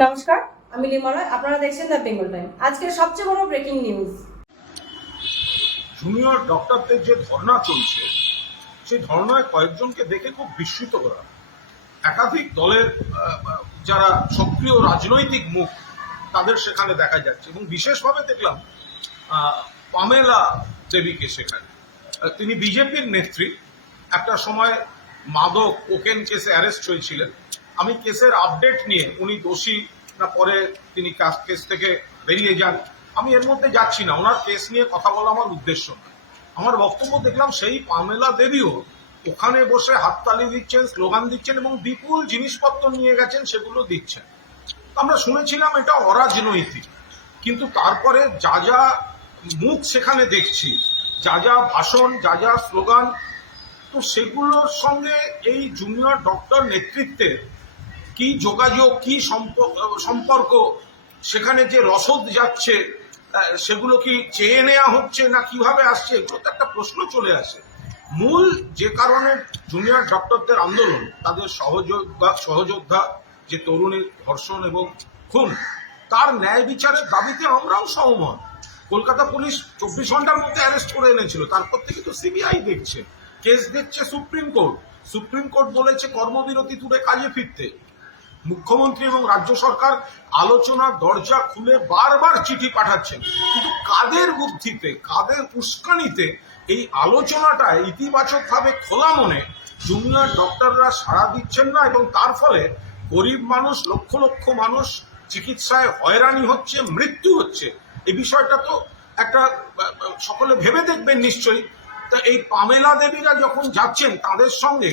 নমস্কার, আমি লিমা। আপনারা দেখছেন দ্য বেঙ্গল টাইম। আজকের সবচেয়ে বড় ব্রেকিং নিউজ। জুনিয়র ডক্টরদের যে ধর্ণা চলছে, সেই ধর্ণায় কয়েকজনকে দেখে খুব বিস্মিত করা। একাধিক দলের যারা সক্রিয় রাজনৈতিক মুখ তাদের সেখানে দেখা যাচ্ছে, এবং বিশেষভাবে দেখলাম পামেলা দেবীকে সেখানে। তিনি বিজেপির নেত্রী, একটা সময় মাদক কোকেন কেসে অ্যারেস্ট হয়েছিলেন। আমি কেসের আপডেট নিয়ে, উনি দোষী না পরে তিনি কেস থেকে বেরিয়ে যান, আমি এর মধ্যে যাচ্ছি না। ওনার কেস নিয়ে কথা বলা আমার উদ্দেশ্য না। আমার বক্তব্য দেখলাম সেই পামেলা দেবীও ওখানে বসে হাততালি দিচ্ছেন, স্লোগান দিচ্ছেন এবং বিপুল জিনিসপত্র নিয়ে গেছেন, সেগুলো দিচ্ছেন। আমরা শুনেছিলাম এটা অরাজনৈতিক, কিন্তু তারপরে যা যা মুখ সেখানে দেখছি, যা যা ভাষণ, যা যা স্লোগান, তো সেগুলোর সঙ্গে এই জুনিয়র ডক্টর নেতৃত্বের কি যোগাযোগ, কি সম্পর্ক, সেখানে যে রসদ যাচ্ছে সেগুলো কি চেয়ে নেওয়া হচ্ছে না কিভাবে আসছে, এগুলো তো একটা প্রশ্ন চলে আসে। মূল যে কারণে জুনিয়র ডক্টরদের আন্দোলন, তাদের সহযোদ্ধা যে তরুণীর ধর্ষণ এবং খুন, তার ন্যায় বিচারের দাবিতে আমরাও সহমত। কলকাতা পুলিশ 24 ঘন্টার মধ্যে অ্যারেস্ট করে এনেছিল, তারপর থেকে তো সিবিআই দেখছে, কেস দেখছে সুপ্রিম কোর্ট। সুপ্রিম কোর্ট বলেছে কর্মবিরতি তুলে কাজে ফিরতে। মুখ্যমন্ত্রী এবং রাজ্য সরকার আলোচনার দরজা খুলে বারবার চিঠি পাঠাচ্ছেন, কিন্তু কাদের বুদ্ধিতে, কাদের উস্কানিতে এই আলোচনাটা ইতিবাচকভাবে খোলা মনে জুনিয়র ডক্টররা সাড়া দিচ্ছেন না, এবং তার ফলে গরিব মানুষ, লক্ষ লক্ষ মানুষ চিকিৎসায় হয়রানি হচ্ছে, মৃত্যু হচ্ছে। এই বিষয়টা তো একটা সকলে ভেবে দেখবেন নিশ্চয়ই। তা এই পামেলা দেবীরা যখন যাচ্ছেন, তাদের সঙ্গে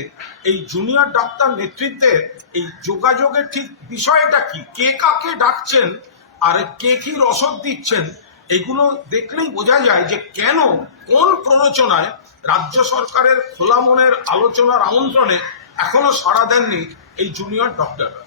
এই জুনিয়র ডাক্তার নেতৃত্বে এই যোগাযোগের ঠিক বিষয়টা কি, কে কাকে ডাকছেন আর কে কি রসদ দিচ্ছেন, এগুলো দেখলেই বোঝা যায় যে কেন, কোন প্ররোচনায় রাজ্য সরকারের খোলা মনের আলোচনার আমন্ত্রণে এখনো সাড়া দেননি এই জুনিয়র ডক্টররা।